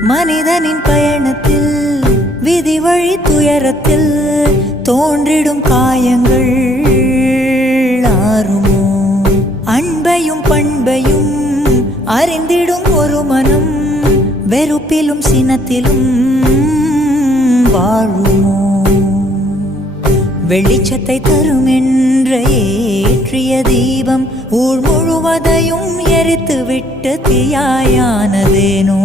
மனிதனின் பயணத்தில் விதி வழி துயரத்தில் தோன்றிடும் காயங்கள் ஆறுமோ? அன்பையும் பண்பையும் அறிந்திடும் ஒரு மனம் வெறுப்பிலும் சினத்திலும் வாழுமோ? வெளிச்சத்தை தரும் என்ற ஏற்றிய தீபம் ஊர் முழுவதையும் எரித்து விட்டு தீயாயானதேனோ?